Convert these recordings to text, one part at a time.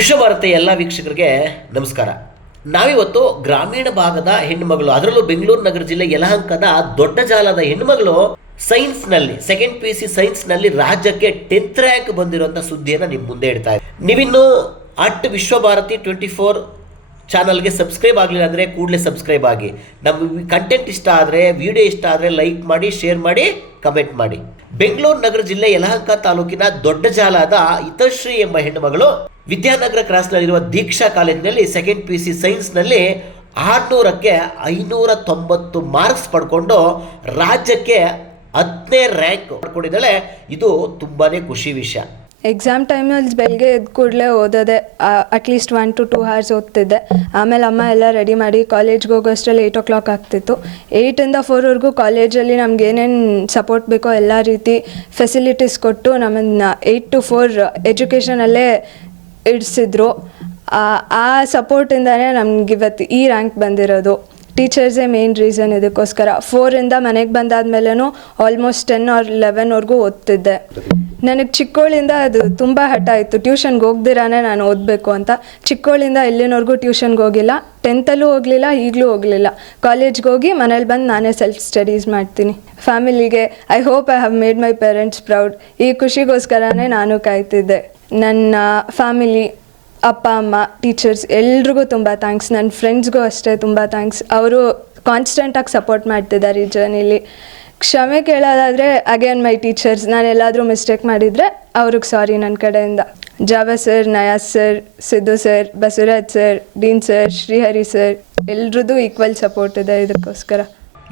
ವಿಶ್ವಭಾರತಿ ಎಲ್ಲ ವೀಕ್ಷಕರಿಗೆ ನಮಸ್ಕಾರ. ನಾವಿವತ್ತು ಗ್ರಾಮೀಣ ಭಾಗದ ಹೆಣ್ಣುಮಗಳು, ಅದರಲ್ಲೂ ಬೆಂಗಳೂರು ನಗರ ಜಿಲ್ಲೆ ಯಲಹಂಕದ ದೊಡ್ಡ ಜಾಲದ ಹೆಣ್ಣುಮಗಳು ಸೈನ್ಸ್ನಲ್ಲಿ ಸೆಕೆಂಡ್ ಪಿ ಸಿ ಸೈನ್ಸ್ನಲ್ಲಿ ರಾಜ್ಯಕ್ಕೆ ಟೆಂತ್ ರ್ಯಾಂಕ್ ಬಂದಿರುವಂಥ ಸುದ್ದಿಯನ್ನು ನಿಮ್ಮ ಮುಂದೆ ಇಡ್ತಾ ಇದೆ ನೀವಿನ್ನು ಅಟ್ ವಿಶ್ವಭಾರತಿ ಟ್ವೆಂಟಿ ಫೋರ್ ಚಾನಲ್ಗೆ ಸಬ್ಸ್ಕ್ರೈಬ್ ಆಗಲಿಲ್ಲ ಅಂದರೆ ಕೂಡಲೇ ಸಬ್ಸ್ಕ್ರೈಬ್ ಆಗಿ. ನಮ್ಮ ಕಂಟೆಂಟ್ ಇಷ್ಟ ಆದರೆ ವಿಡಿಯೋ ಇಷ್ಟ ಆದರೆ ಲೈಕ್ ಮಾಡಿ ಶೇರ್ ಮಾಡಿ ಕಮೆಂಟ್ ಮಾಡಿ. ಬೆಂಗಳೂರು ನಗರ ಜಿಲ್ಲೆ ಯಲಹಂಕ ತಾಲೂಕಿನ ದೊಡ್ಡ ಜಾಲಾದ ಹಿತಶ್ರೀ ಎಂಬ ಹೆಣ್ಣುಮಗಳು ವಿದ್ಯಾನಗರ ಕ್ರಾಸ್ನಲ್ಲಿರುವ ದೀಕ್ಷಾ ಕಾಲೇಜಿನಲ್ಲಿ ಸೆಕೆಂಡ್ ಪಿ ಸಿ ಸೈನ್ಸ್ನಲ್ಲಿ ಆರುನೂರಕ್ಕೆ ಐನೂರ ತೊಂಬತ್ತು ಮಾರ್ಕ್ಸ್ ಪಡ್ಕೊಂಡು ರಾಜ್ಯಕ್ಕೆ ಹತ್ತನೇ ರ್ಯಾಂಕ್ ಪಡ್ಕೊಂಡಿದ್ದಾಳೆ ಇದು ತುಂಬಾ ಖುಷಿ ವಿಷಯ. ಎಕ್ಸಾಮ್ ಟೈಮಲ್ಲಿ ಬೆಳಗ್ಗೆ ಎದ್ದ ಕೂಡಲೇ ಓದೋದೆ at least one to two hours ಓದ್ತಿದ್ದೆ. ಆಮೇಲೆ ಅಮ್ಮ ಎಲ್ಲ ರೆಡಿ ಮಾಡಿ ಕಾಲೇಜ್ಗೆ ಹೋಗೋಷ್ಟರಲ್ಲಿ ಏಯ್ಟ್ ಓ ಕ್ಲಾಕ್ ಆಗ್ತಿತ್ತು ಏಯ್ಟಿಂದ ಫೋರ್ವರೆಗೂ ಕಾಲೇಜಲ್ಲಿ ನಮ್ಗೆ ಏನೇನು ಸಪೋರ್ಟ್ ಬೇಕೋ ಎಲ್ಲ ರೀತಿ ಫೆಸಿಲಿಟೀಸ್ ಕೊಟ್ಟು ನಮ್ಮನ್ನು ಏಯ್ಟ್ ಟು ಫೋರ್ ಎಜುಕೇಷನಲ್ಲೇ ಇಡಿಸಿದ್ರು. ಆ ಸಪೋರ್ಟಿಂದನೇ ನಮ್ಗೆ ಇವತ್ತು ಈ ರ್ಯಾಂಕ್ ಬಂದಿರೋದು. ಟೀಚರ್ಸೇ ಮೇನ್ ರೀಸನ್ ಇದಕ್ಕೋಸ್ಕರ ಫೋರಿಂದ ಮನೆಗೆ ಬಂದಾದ್ಮೇಲೂ ಆಲ್ಮೋಸ್ಟ್ ಟೆನ್ ಆರ್ ಲೆವೆನ್ವರೆಗೂ ಓದ್ತಿದ್ದೆ. ನನಗೆ ಚಿಕ್ಕೋಳಿಂದ ಅದು ತುಂಬ ಹಠ ಇತ್ತು ಟ್ಯೂಷನ್ಗೆ ಹೋಗ್ದಿರಾನೆ ನಾನು ಓದಬೇಕು ಅಂತ. ಚಿಕ್ಕೋಳಿಂದ ಇಲ್ಲಿನವರೆಗೂ ಟ್ಯೂಷನ್ಗೆ ಹೋಗಿಲ್ಲ. ಟೆಂತಲ್ಲೂ ಹೋಗಲಿಲ್ಲ, ಈಗಲೂ ಹೋಗಲಿಲ್ಲ. ಕಾಲೇಜ್ಗೆ ಹೋಗಿ ಮನೇಲಿ ಬಂದು ನಾನೇ ಸೆಲ್ಫ್ ಸ್ಟಡೀಸ್ ಮಾಡ್ತೀನಿ. ಫ್ಯಾಮಿಲಿಗೆ I hope I have made my parents proud ಈ ಖುಷಿಗೋಸ್ಕರನೇ ನಾನು ಕಾಯ್ತಿದ್ದೆ. ನನ್ನ ಫ್ಯಾಮಿಲಿ ಅಪ್ಪ, ಅಮ್ಮ ಟೀಚರ್ಸ್ ಎಲ್ರಿಗೂ ತುಂಬ ಥ್ಯಾಂಕ್ಸ್ ನನ್ನ ಫ್ರೆಂಡ್ಸ್ಗೂ ಅಷ್ಟೇ ತುಂಬ ಥ್ಯಾಂಕ್ಸ್ ಅವರು ಕಾನ್ಸ್ಟೆಂಟಾಗಿ ಸಪೋರ್ಟ್ ಮಾಡ್ತಿದ್ದಾರೆ ಈ ಜರ್ನಿಲಿ ಕ್ಷಮೆ ಕೇಳೋದಾದರೆ ಅಗೇನ್ ಮೈ ಟೀಚರ್ಸ್ ನಾನು ಎಲ್ಲಾದರೂ ಮಿಸ್ಟೇಕ್ ಮಾಡಿದರೆ ಅವ್ರಿಗೆ ಸಾರಿ ನನ್ನ ಕಡೆಯಿಂದ. ಜಾವ sir Nayaz sir Siddu sir Basavaraj sir dean sir Srihari sir ಎಲ್ರದ್ದು equal support ಇದೆ ಇದಕ್ಕೋಸ್ಕರ.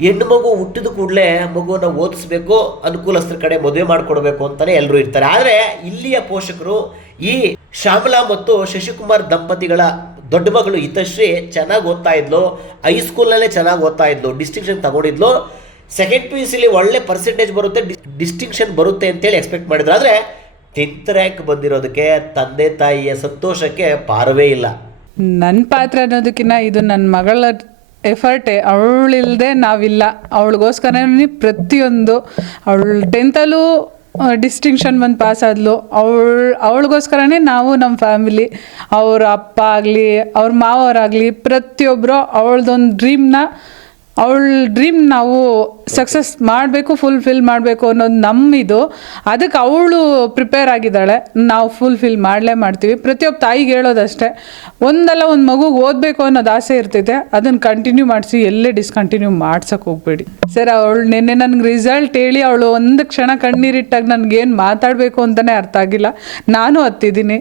ಹೆಣ್ಣು ಮಗು ಹುಟ್ಟಿದ ಕೂಡಲೇ ಮಗುವನ್ನ ಓದಿಸ್ಬೇಕು, ಅನುಕೂಲಸ್ಥರ ಕಡೆ ಮದುವೆ ಮಾಡಿಕೊಡ್ಬೇಕು ಅಂತಾನೆ ಎಲ್ಲರೂ ಇರ್ತಾರೆ. ಆದರೆ ಇಲ್ಲಿಯ ಪೋಷಕರು ಈ ಶ್ಯಾಮಲಾ ಮತ್ತು ಶಶಿಕುಮಾರ್ ದಂಪತಿಗಳ ದೊಡ್ಡ ಮಗಳು ಹಿತಶ್ರೀ ಚೆನ್ನಾಗಿ ಓದ್ತಾ ಇದ್ಲು. ಹೈಸ್ಕೂಲ್ನಲ್ಲೇ ಚೆನ್ನಾಗಿ ಓದ್ತಾ ಇದ್ಲು. ಡಿಸ್ಟಿಂಕ್ಷನ್ ತಗೊಂಡಿದ್ಲು. ಸೆಕೆಂಡ್ ಪಿ ಯು ಸಿಲಿ ಒಳ್ಳೆ ಪರ್ಸೆಂಟೇಜ್ ಬರುತ್ತೆ. ಡಿಸ್ಟಿಂಕ್ಷನ್ ಬರುತ್ತೆ ಅಂತೇಳಿ ಎಕ್ಸ್ಪೆಕ್ಟ್ ಮಾಡಿದ್ರು. ಆದರೆ ಟೆಂತ್ ರ್ಯಾಂಕ್ ಬಂದಿರೋದಕ್ಕೆ ತಂದೆ ತಾಯಿಯ ಸಂತೋಷಕ್ಕೆ ಪಾರವೇ ಇಲ್ಲ. ನನ್ನ ಪಾತ್ರ ಅನ್ನೋದಕ್ಕಿಂತ ಇದು ನನ್ನ ಮಗಳ ಎಫರ್ಟೆ ಅವಳಿಲ್ಲದೆ ನಾವಿಲ್ಲ. ಅವಳಿಗೋಸ್ಕರನೇ ಪ್ರತಿಯೊಂದು. ಅವಳು ಟೆಂತಲ್ಲೂ ಡಿಸ್ಟಿಂಕ್ಷನ್ ಬಂದು ಪಾಸ್ ಆದ್ಲು. ಅವಳು, ಅವಳಿಗೋಸ್ಕರನೇ ನಾವು ನಮ್ಮ ಫ್ಯಾಮಿಲಿ ಅವ್ರ ಅಪ್ಪ ಆಗಲಿ, ಅವ್ರ ಮಾವರಾಗಲಿ ಪ್ರತಿಯೊಬ್ಬರು ಅವಳದೊಂದು ಡ್ರೀಮ್ನ ಅವಳ ಡ್ರೀಮ್ ನಾವು ಸಕ್ಸಸ್ ಮಾಡಬೇಕು ಫುಲ್ಫಿಲ್ ಮಾಡಬೇಕು ಅನ್ನೋದು ನಮ್ಮಿದು. ಅದಕ್ಕೆ ಅವಳು ಪ್ರಿಪೇರ್ ಆಗಿದ್ದಾಳೆ. ನಾವು ಫುಲ್ಫಿಲ್ ಮಾಡಲೇ ಮಾಡ್ತೀವಿ. ಪ್ರತಿಯೊಬ್ಬ ತಾಯಿಗೆ ಹೇಳೋದಷ್ಟೇ, ಒಂದಲ್ಲ ಒಂದು ಮಗುಗೆ ಓದಬೇಕು ಅನ್ನೋದು ಆಸೆ ಇರ್ತೈತೆ, ಅದನ್ನು ಕಂಟಿನ್ಯೂ ಮಾಡಿಸಿ, ಎಲ್ಲೇ ಡಿಸ್ಕಂಟಿನ್ಯೂ ಮಾಡ್ಸೋಕೆ ಹೋಗ್ಬೇಡಿ. ಸರ್, ಅವಳು ನಿನ್ನೆ ನನಗೆ ರಿಸಲ್ಟ್ ಹೇಳಿ, ಅವಳು ಒಂದು ಕ್ಷಣ ಕಣ್ಣೀರಿಟ್ಟಾಗ ನನಗೇನು ಮಾತಾಡಬೇಕು ಅಂತಲೇ ಅರ್ಥ ಆಗಿಲ್ಲ. ನಾನು ಹತ್ತಿದ್ದೀನಿ.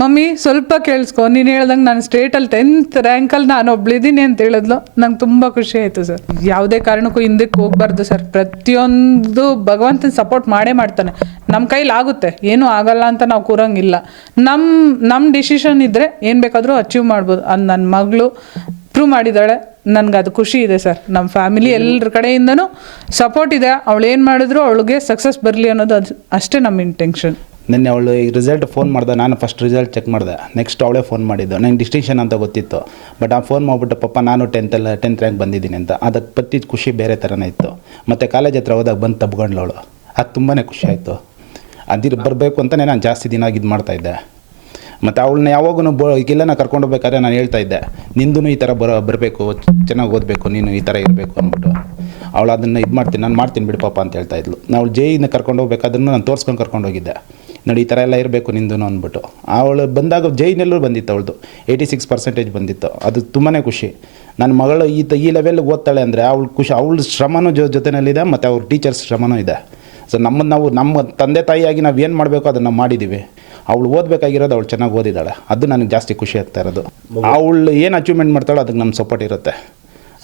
ಮಮ್ಮಿ, ಸ್ವಲ್ಪ ಕೇಳಿಸ್ಕೊ. ನೀನು ಹೇಳ್ದಂಗೆ ನಾನು ಸ್ಟೇಟಲ್ಲಿ ಟೆಂತ್ ರ್ಯಾಂಕಲ್ಲಿ ನಾನು ಒಬ್ಳಿದ್ದೀನಿ ಅಂತ ಹೇಳಿದ್ಲು. ನಂಗೆ ತುಂಬ ಖುಷಿ ಆಯಿತು ಸರ್. ಯಾವುದೇ ಕಾರಣಕ್ಕೂ ಹಿಂದಕ್ಕೆ ಹೋಗ್ಬಾರ್ದು ಸರ್. ಪ್ರತಿಯೊಂದು ಭಗವಂತನ ಸಪೋರ್ಟ್ ಮಾಡೇ ಮಾಡ್ತಾನೆ. ನಮ್ಮ ಕೈಲಿ ಆಗುತ್ತೆ. ಏನೂ ಆಗಲ್ಲ ಅಂತ ನಾವು ಕೂರಂಗಿಲ್ಲ. ನಮ್ಮ ನಮ್ಮ ಡಿಸಿಷನ್ ಇದ್ದರೆ ಏನು ಬೇಕಾದರೂ ಅಚೀವ್ ಮಾಡ್ಬೋದು. ಅದು ನನ್ನ ಮಗಳು ಪ್ರೂವ್ ಮಾಡಿದ್ದಾಳೆ. ನನಗೆ ಅದು ಖುಷಿ ಇದೆ ಸರ್. ನಮ್ಮ ಫ್ಯಾಮಿಲಿ ಎಲ್ಲರ ಕಡೆಯಿಂದನೂ ಸಪೋರ್ಟ್ ಇದೆ. ಅವಳು ಏನು ಮಾಡಿದ್ರು ಅವಳಿಗೆ ಸಕ್ಸಸ್ ಬರಲಿ ಅನ್ನೋದು ಅದು, ಅಷ್ಟೇ ನಮ್ಮ ಇಂಟೆನ್ಷನ್ ನಿನ್ನೆ ಅವಳು ಈ ರಿಸಲ್ಟ್ ಫೋನ್ ಮಾಡ್ದೆ, ನಾನು ಫಸ್ಟ್ ರಿಸಲ್ಟ್ ಚೆಕ್ ಮಾಡಿದೆ. ನೆಕ್ಸ್ಟ್ ಅವಳೇ ಫೋನ್ ಮಾಡಿದ್ದು. ನಂಗೆ ಡಿಸ್ಟಿಂಕ್ಷನ್ ಅಂತ ಗೊತ್ತಿತ್ತು. ಬಟ್ ಆ ಫೋನ್ ಮಾಡಿಬಿಟ್ಟು, ಪಪ್ಪ, ನಾನು ಟೆಂತಲ್ಲ ಟೆಂತ್ ರ್ಯಾಂಕ್ ಬಂದಿದ್ದೀನಿ ಅಂತ. ಅದಕ್ಕೆ ಪತ್ತಿದ ಖುಷಿ ಬೇರೆ ಥರನೇ ಇತ್ತು. ಮತ್ತು ಕಾಲೇಜ್ ಹತ್ರ ಹೋದಾಗ ಬಂದು ತಬ್ಕೊಂಡ್ಳು ಅವಳು. ಅದು ತುಂಬಾ ಖುಷಿ ಆಯಿತು. ಅದಿರ್ ಬರಬೇಕು ಅಂತಲೇ ನಾನು ಜಾಸ್ತಿ ದಿನ ಇದು ಮಾಡ್ತಾಯಿದ್ದೆ ಮತ್ತು ಅವಳನ್ನ ಯಾವಾಗೂ ಬೋ ಈಗೆಲ್ಲ ಕರ್ಕೊಂಡು ಹೋಗ್ಬೇಕಾದ್ರೆ ನಾನು ಹೇಳ್ತಾ ಇದ್ದೆ. ನಿಂದು ಈ ಥರ ಬರೋ, ಬರಬೇಕು, ಚೆನ್ನಾಗಿ ಓದಬೇಕು, ನೀನು ಈ ಥರ ಇರಬೇಕು ಅಂದ್ಬಿಟ್ಟು. ಅವಳು ಅದನ್ನು ಇದು ಮಾಡ್ತೀನಿ, ನಾನು ಮಾಡ್ತೀನಿ ಬಿಡು ಪಾಪ ಅಂತ ಹೇಳ್ತಾ ಇದ್ಲು. ನಾವು ಜೈನ ಕರ್ಕೊಂಡು ಹೋಗ್ಬೇಕಾದ್ರೂ ನಾನು ತೋರಿಸ್ಕೊಂಡು ಕರ್ಕೊಂಡು ಹೋಗಿದ್ದೆ. ನೋಡಿ ಈ ಥರ ಎಲ್ಲ ಇರಬೇಕು ನಿಂದು ಅಂದ್ಬಿಟ್ಟು. ಅವಳು ಬಂದಾಗ ಜೈನಲ್ಲೂ ಬಂದಿತ್ತು ಅವಳದು. ಏಯ್ಟಿ ಸಿಕ್ಸ್ ಪರ್ಸೆಂಟೇಜ್ ಬಂದಿತ್ತು. ಅದು ತುಂಬಾ ಖುಷಿ. ನನ್ನ ಮಗಳು ಈ ತ ಈ ಲೆವೆಲ್ಗೆ ಓದ್ತಾಳೆ ಅಂದರೆ ಅವಳು ಖುಷಿ. ಅವಳ ಶ್ರಮನೂ ಜೊ ಜೊತೆನಲ್ಲಿದೆ ಮತ್ತು ಅವ್ರ ಟೀಚರ್ಸ್ ಶ್ರಮನೂ ಇದೆ. ಸೊ ನಮ್ಮನ್ನು ನಾವು ನಮ್ಮ ತಂದೆ ತಾಯಿಯಾಗಿ ನಾವು ಏನು ಮಾಡಬೇಕು ಅದನ್ನು ನಾವು ಮಾಡಿದ್ದೀವಿ ಅವಳು ಓದಬೇಕಾಗಿರೋದು ಅವಳು ಚೆನ್ನಾಗಿ ಓದಿದ್ದಾಳೆ. ಅದು ನನಗೆ ಜಾಸ್ತಿ ಖುಷಿ ಆಗ್ತಾ ಇರೋದು. ಅವಳು ಏನು ಅಚೀವ್ಮೆಂಟ್ ಮಾಡ್ತಾಳೋ ಅದಕ್ಕೆ ನಮ್ಮ ಸಪೋರ್ಟ್ ಇರುತ್ತೆ.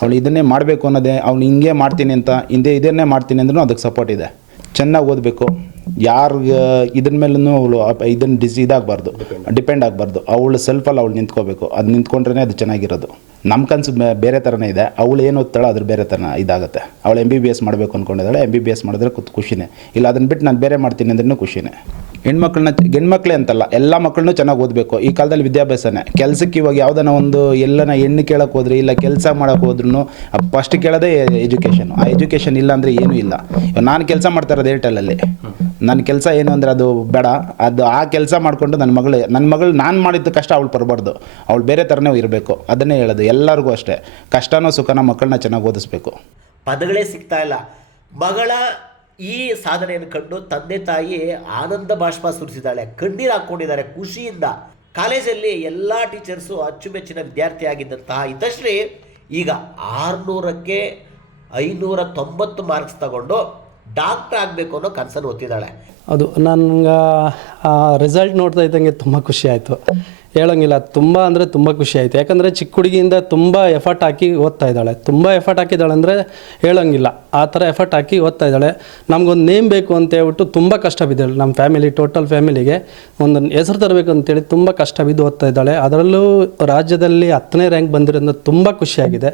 ಅವಳು ಇದನ್ನೇ ಮಾಡಬೇಕು ಅನ್ನೋದೇ ಅವ್ಳು ಹಿಂಗೆ ಮಾಡ್ತೀನಿ ಅಂತ ಹಿಂದೆ ಇದನ್ನೇ ಮಾಡ್ತೀನಿ ಅಂದ್ರೂ ಅದಕ್ಕೆ ಸಪೋರ್ಟ್ ಇದೆ. ಚೆನ್ನಾಗಿ ಓದಬೇಕು. ಯಾರಿಗೆ ಇದ್ರ ಮೇಲೂ ಅವಳು ಇದನ್ನು ಡಿಸ್ ಇದಾಗಬಾರ್ದು ಡಿಪೆಂಡ್ ಆಗಬಾರ್ದು. ಅವಳು ಸೆಲ್ಫಲ್ಲಿ ಅವಳು ನಿಂತ್ಕೋಬೇಕು. ಅದು ನಿಂತ್ಕೊಂಡ್ರೇ ಅದು ಚೆನ್ನಾಗಿರೋದು. ನಮ್ಮ ಕನಸು ಬೇರೆ ಥರನೇ ಇದೆ. ಅವಳು ಏನು ಓದ್ತಾಳೋ ಅದ್ರ ಬೇರೆ ಥರ ಇದಾಗುತ್ತೆ. ಅವಳು ಎಂ ಬಿ ಬಿ ಎಸ್ ಮಾಡಬೇಕು ಅಂದ್ಕೊಂಡಿದ್ದಾಳೆ ಎಂ ಬಿ ಬಿ ಎಸ್ ಮಾಡಿದ್ರೆ ಕೂತ್, ಖುಷಿನೇ. ಇಲ್ಲ ಅದನ್ನು ಬಿಟ್ಟು ನಾನು ಬೇರೆ ಮಾಡ್ತೀನಿ ಅಂದ್ರೂ ಖುಷಿನೇ. ಹೆಣ್ಮಕ್ಳನ್ನ ಹೆಣ್ಮಕ್ಳೇ ಅಂತಲ್ಲ, ಎಲ್ಲ ಮಕ್ಕಳನ್ನೂ ಚೆನ್ನಾಗಿ ಓದಬೇಕು. ಈ ಕಾಲದಲ್ಲಿ ವಿದ್ಯಾಭ್ಯಾಸನೇ. ಕೆಲಸಕ್ಕೆ ಇವಾಗ ಯಾವುದನ್ನ ಒಂದು ಎಲ್ಲನ ಹೆಣ್ಣು ಕೇಳಕ್ಕೆ ಹೋದ್ರೆ ಇಲ್ಲ ಕೆಲಸ ಮಾಡೋಕೆ ಹೋದ್ರೂ ಫಸ್ಟ್ ಕೇಳೋದೇ ಎಜುಕೇಷನ್. ಆ ಎಜುಕೇಷನ್ ಇಲ್ಲ ಅಂದರೆ ಏನೂ ಇಲ್ಲ. ನಾನು ಕೆಲಸ ಮಾಡ್ತಾ ಇರೋದು ಏರ್ಟೆಲಲ್ಲಿ ನನ್ನ ಕೆಲಸ ಏನು ಅಂದರೆ ಅದು ಬೇಡ. ಅದು ಆ ಕೆಲಸ ಮಾಡಿಕೊಂಡು ನನ್ನ ಮಗಳು ನನ್ನ ಮಗಳು ನಾನು ಮಾಡಿದ್ದು ಕಷ್ಟ ಅವಳು ಬರಬಾರ್ದು ಅವಳು ಬೇರೆ ಥರನೇ ಇರಬೇಕು. ಅದನ್ನೇ ಹೇಳೋದು ಎಲ್ಲರಿಗೂ ಅಷ್ಟೇ. ಕಷ್ಟನೋ ಸುಖನೋ ಮಕ್ಕಳನ್ನ ಚೆನ್ನಾಗಿ ಓದಿಸ್ಬೇಕು. ಪದಗಳೇ ಸಿಗ್ತಾ ಇಲ್ಲ. ಮಗಳ ಈ ಸಾಧನೆಯನ್ನು ಕಂಡು ತಂದೆ ತಾಯಿ ಆನಂದ ಬಾಷ್ಪ ಸುರಿಸಿದ್ದಾಳೆ. ಕಣ್ಣೀರು ಹಾಕ್ಕೊಂಡಿದ್ದಾರೆ ಖುಷಿಯಿಂದ. ಕಾಲೇಜಲ್ಲಿ ಎಲ್ಲ ಟೀಚರ್ಸು ಅಚ್ಚುಮೆಚ್ಚಿನ ವಿದ್ಯಾರ್ಥಿಯಾಗಿದ್ದಂತಹ ಹಿತಶ್ರೀ ಈಗ ಆರುನೂರಕ್ಕೆ ಐನೂರ ತೊಂಬತ್ತು ಮಾರ್ಕ್ಸ್ ತಗೊಂಡು ಡಾಕ್ಟರ್ ಆಗಬೇಕು ಅನ್ನೋ ಕನಸನ್ನು ಓದ್ತಿದ್ದಾಳೆ ಅದು ನನಗೆ ಆ ರಿಸಲ್ಟ್ ನೋಡ್ತಾ ಇದ್ದಂಗೆ ತುಂಬ ಖುಷಿ ಆಯಿತು. ಹೇಳೋಂಗಿಲ್ಲ, ತುಂಬ ಅಂದರೆ ತುಂಬ ಖುಷಿ ಆಯಿತು. ಯಾಕಂದರೆ ಚಿಕ್ಕ ಹುಡುಗಿಯಿಂದ ತುಂಬ ಎಫರ್ಟ್ ಹಾಕಿ ಓದ್ತಾ ಇದ್ದಾಳೆ. ತುಂಬ ಎಫರ್ಟ್ ಹಾಕಿದ್ದಾಳೆ ಅಂದರೆ ಹೇಳೋಂಗಿಲ್ಲ, ಆ ಥರ ಎಫರ್ಟ್ ಹಾಕಿ ಓದ್ತಾ ಇದ್ದಾಳೆ. ನಮಗೊಂದು ನೇಮ್ ಬೇಕು ಅಂತ ಹೇಳ್ಬಿಟ್ಟು ತುಂಬ ಕಷ್ಟ ಬಿದ್ದಾಳೆ. ನಮ್ಮ ಫ್ಯಾಮಿಲಿ ಟೋಟಲ್ ಫ್ಯಾಮಿಲಿಗೆ ಒಂದು ಹೆಸರು ತರಬೇಕು ಅಂತೇಳಿ ತುಂಬ ಕಷ್ಟ ಬಿದ್ದು ಓದ್ತಾ ಇದ್ದಾಳೆ. ಅದರಲ್ಲೂ ರಾಜ್ಯದಲ್ಲಿ ಹತ್ತನೇ ರ್ಯಾಂಕ್ ಬಂದಿರೋದ್ರಿಂದ ತುಂಬ ಖುಷಿಯಾಗಿದೆ.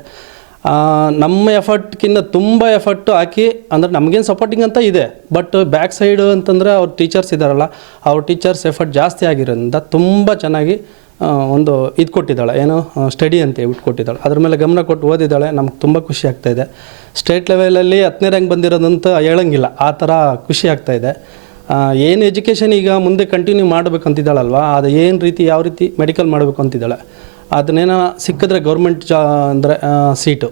ನಮ್ಮ ಎಫರ್ಟ್ಗಿಂತ ತುಂಬ ಎಫರ್ಟು ಹಾಕಿ ಅಂದರೆ ನಮಗೇನು ಸಪೋರ್ಟಿಂಗ್ ಅಂತ ಇದೆ. ಬಟ್ ಬ್ಯಾಕ್ ಸೈಡು ಅಂತಂದರೆ ಅವ್ರ ಟೀಚರ್ಸ್ ಇದ್ದಾರಲ್ಲ ಅವ್ರ ಟೀಚರ್ಸ್ ಎಫರ್ಟ್ ಜಾಸ್ತಿ ಆಗಿರೋದ್ರಿಂದ ತುಂಬ ಚೆನ್ನಾಗಿ ಒಂದು ಇದು ಕೊಟ್ಟಿದ್ದಾಳೆ. ಏನು ಸ್ಟಡಿ ಅಂತ ಹೇಳ್ಬಿಟ್ಟು ಕೊಟ್ಟಿದ್ದಾಳೆ. ಅದ್ರ ಮೇಲೆ ಗಮನ ಕೊಟ್ಟು ಓದಿದ್ದಾಳೆ. ನಮ್ಗೆ ತುಂಬ ಖುಷಿ ಆಗ್ತಾ ಇದೆ. ಸ್ಟೇಟ್ ಲೆವೆಲಲ್ಲಿ ಹತ್ತನೇ ರ್ಯಾಂಕ್ ಬಂದಿರೋದಂತ ಹೇಳಂಗಿಲ್ಲ. ಆ ಥರ ಖುಷಿ ಇದೆ. ಏನು ಎಜುಕೇಷನ್ ಈಗ ಮುಂದೆ ಕಂಟಿನ್ಯೂ ಮಾಡಬೇಕಂತಿದ್ದಾಳಲ್ವಾ? ಅದು ಏನು ರೀತಿ, ಯಾವ ರೀತಿ ಮೆಡಿಕಲ್ ಮಾಡಬೇಕು ಅಂತಿದ್ದಾಳೆ ಅದನ್ನೇನೋ ಸಿಕ್ಕಿದ್ರೆ ಗೌರ್ಮೆಂಟ್ ಜಾ ಅಂದರೆ ಸೀಟು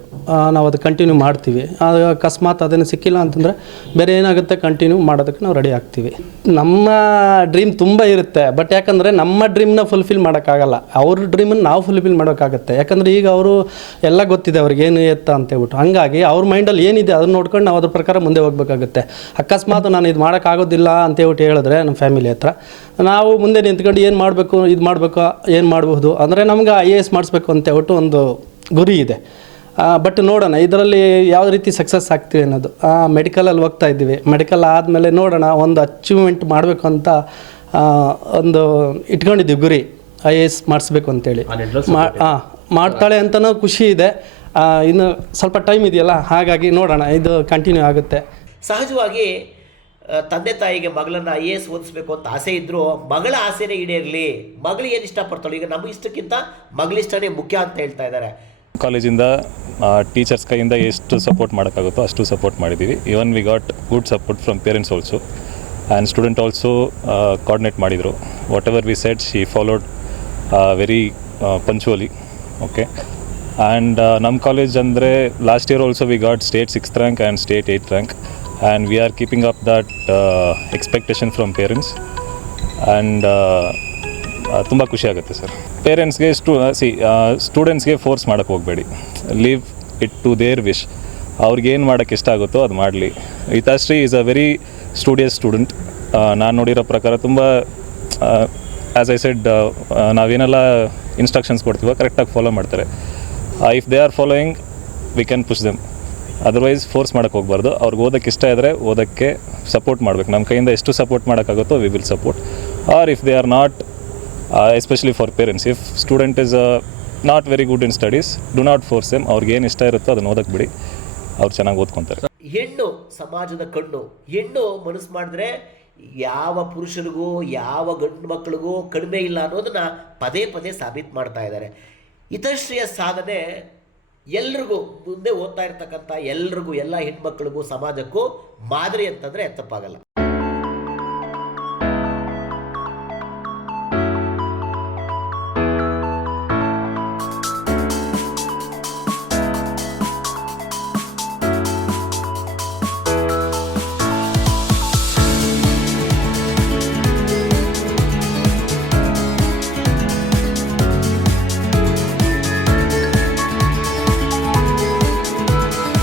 ನಾವು ಅದು ಕಂಟಿನ್ಯೂ ಮಾಡ್ತೀವಿ. ಆಗ ಅಕಸ್ಮಾತ್ ಅದನ್ನು ಸಿಕ್ಕಿಲ್ಲ ಅಂತಂದರೆ ಬೇರೆ ಏನಾಗುತ್ತೆ? ಕಂಟಿನ್ಯೂ ಮಾಡೋದಕ್ಕೆ ನಾವು ರೆಡಿ ಆಗ್ತೀವಿ. ನಮ್ಮ ಡ್ರೀಮ್ ತುಂಬ ಇರುತ್ತೆ. ಬಟ್ ಯಾಕಂದರೆ ನಮ್ಮ ಡ್ರೀಮ್ನ ಫುಲ್ಫಿಲ್ ಮಾಡೋಕ್ಕಾಗಲ್ಲ. ಅವ್ರ ಡ್ರೀಮನ್ನು ನಾವು ಫುಲ್ಫಿಲ್ ಮಾಡೋಕ್ಕಾಗತ್ತೆ. ಯಾಕಂದರೆ ಈಗ ಅವರು ಎಲ್ಲ ಗೊತ್ತಿದೆ ಅವ್ರಿಗೆ ಏನು ಎತ್ತ ಅಂತ ಹೇಳ್ಬಿಟ್ಟು. ಹಂಗಾಗಿ ಅವ್ರ ಮೈಂಡಲ್ಲಿ ಏನಿದೆ ಅದನ್ನ ನೋಡ್ಕೊಂಡು ನಾವು ಅದ್ರ ಪ್ರಕಾರ ಮುಂದೆ ಹೋಗ್ಬೇಕಾಗುತ್ತೆ. ಅಕಸ್ಮಾತ್ ನಾನು ಇದು ಮಾಡೋಕ್ಕಾಗೋದಿಲ್ಲ ಅಂತ ಹೇಳ್ಬಿಟ್ಟು ಹೇಳಿದ್ರೆ ನಮ್ಮ ಫ್ಯಾಮಿಲಿ ಹತ್ರ ನಾವು ಮುಂದೆ ನಿಂತ್ಕೊಂಡು ಏನು ಮಾಡಬೇಕು ಇದು ಮಾಡಬೇಕು ಏನು ಮಾಡಬಹುದು? ಅಂದರೆ ನಮ್ಗೆ ಐ ಎ ಎಸ್ ಮಾಡಿಸ್ಬೇಕು ಅಂತ ಹೇಳ್ಬಿಟ್ಟು ಒಂದು ಗುರಿ ಇದೆ. ಬಟ್ ನೋಡೋಣ ಇದರಲ್ಲಿ ಯಾವ ರೀತಿ ಸಕ್ಸಸ್ ಆಗ್ತೀವಿ ಅನ್ನೋದು. ಮೆಡಿಕಲಲ್ಲಿ ಹೋಗ್ತಾ ಇದ್ದೀವಿ. ಮೆಡಿಕಲ್ ಆದಮೇಲೆ ನೋಡೋಣ ಒಂದು ಅಚೀವ್ಮೆಂಟ್ ಮಾಡಬೇಕು ಅಂತ ಆ, ಒಂದು ಇಟ್ಕೊಂಡಿದ್ದೀವಿ ಗುರಿ ಐ ಎ ಎಸ್ ಮಾಡಿಸ್ಬೇಕು ಅಂತೇಳಿ. ಮಾ ಹಾಂ ಮಾಡ್ತಾಳೆ ಅಂತಲೂ ಖುಷಿ ಇದೆ. ಇನ್ನು ಸ್ವಲ್ಪ ಟೈಮ್ ಇದೆಯಲ್ಲ ಹಾಗಾಗಿ ನೋಡೋಣ ಇದು ಕಂಟಿನ್ಯೂ ಆಗುತ್ತೆ. ಸಹಜವಾಗಿ ತಂದೆ ತಾಯಿಗೆ ಮಗಳನ್ನ ಐ ಎ ಎಸ್ ಓದಿಸ್ಬೇಕು ಅಂತ ಆಸೆ ಇದ್ದರೂ ಮಗಳ ಆಸೆನೇ ಈಡೇರಲಿ. ಮಗಳು ಏನು ಇಷ್ಟಪಡ್ತಾಳೆ, ಈಗ ನಮ್ಮ ಇಷ್ಟಕ್ಕಿಂತ ಮಗಳಿಷ್ಟನೇ ಮುಖ್ಯ ಅಂತ ಹೇಳ್ತಾ ಇದ್ದಾರೆ. ಕಾಲೇಜಿಂದ ಟೀಚರ್ಸ್ ಕೈಯಿಂದ ಎಷ್ಟು ಸಪೋರ್ಟ್ ಮಾಡೋಕ್ಕಾಗುತ್ತೋ ಅಷ್ಟು ಸಪೋರ್ಟ್ ಮಾಡಿದ್ದೀವಿ. Even we got good support from parents also and student also coordinate ಮಾಡಿದರು. Whatever we set she followed very punctually okay and ನಮ್ಮ ಕಾಲೇಜ್ ಅಂದರೆ last year also we got state sixth rank and state eighth rank and we are keeping up that expectation from parents and ತುಂಬ ಖುಷಿ ಆಗುತ್ತೆ sir ಪೇರೆಂಟ್ಸ್ಗೆ ಸ್ಟೂ ಸಿ ಸ್ಟೂಡೆಂಟ್ಸ್ಗೆ force ಮಾಡೋಕ್ಕೆ ಹೋಗಬೇಡಿ. Leave it to their wish ಅವ್ರಿಗೇನು ಮಾಡೋಕ್ಕೆ ಇಷ್ಟ ಆಗುತ್ತೋ ಅದು ಮಾಡಲಿ. Hithashree is a very studious student ನಾನು ನೋಡಿರೋ ಪ್ರಕಾರ ತುಂಬ ಆ್ಯಸ್ ಐ ಸೆಡ್ ನಾವೇನೆಲ್ಲ ಇನ್ಸ್ಟ್ರಕ್ಷನ್ಸ್ ಕೊಡ್ತೀವೋ ಕರೆಕ್ಟಾಗಿ ಫಾಲೋ ಮಾಡ್ತಾರೆ. If they are following we can push them otherwise force ಮಾಡೋಕ್ಕೆ ಹೋಗ್ಬಾರ್ದು. ಅವ್ರಿಗೆ ಓದೋಕ್ಕೆ ಇಷ್ಟ ಇದ್ದರೆ ಓದೋಕ್ಕೆ ಸಪೋರ್ಟ್ ಮಾಡಬೇಕು. ನಮ್ಮ ಕೈಯಿಂದ ಎಷ್ಟು support ಮಾಡೋಕ್ಕಾಗುತ್ತೋ we will support R if they R not especially for parents if student is not very good in studies do not force M ಅವ್ರಿಗೆ ಏನು ಇಷ್ಟ ಇರುತ್ತೋ ಅದನ್ನು ಓದಕ್ಕೆ ಬಿಡಿ. ಅವ್ರು ಚೆನ್ನಾಗಿ ಓದ್ಕೊತಾರೆ. ಹೆಣ್ಣು ಸಮಾಜದ ಕಣ್ಣು. ಹೆಣ್ಣು ಮನಸ್ಸು ಮಾಡಿದ್ರೆ ಯಾವ ಪುರುಷರಿಗೂ ಯಾವ ಗಂಡು ಮಕ್ಕಳಿಗೂ ಕಡಿಮೆ ಇಲ್ಲ ಅನ್ನೋದನ್ನ ಪದೇ ಪದೇ ಸಾಬೀತು ಮಾಡ್ತಾ ಇದ್ದಾರೆ. ಹಿತಶ್ರೀಯ ಸಾಧನೆ ಎಲ್ರಿಗೂ ಮುಂದೆ ಓದ್ತಾ ಇರ್ತಕ್ಕಂಥ ಎಲ್ರಿಗೂ ಎಲ್ಲ ಹೆಣ್ಮಕ್ಳಿಗೂ ಸಮಾಜಕ್ಕೂ ಮಾದರಿ ಅಂತಂದರೆ ತಪ್ಪಾಗಲ್ಲ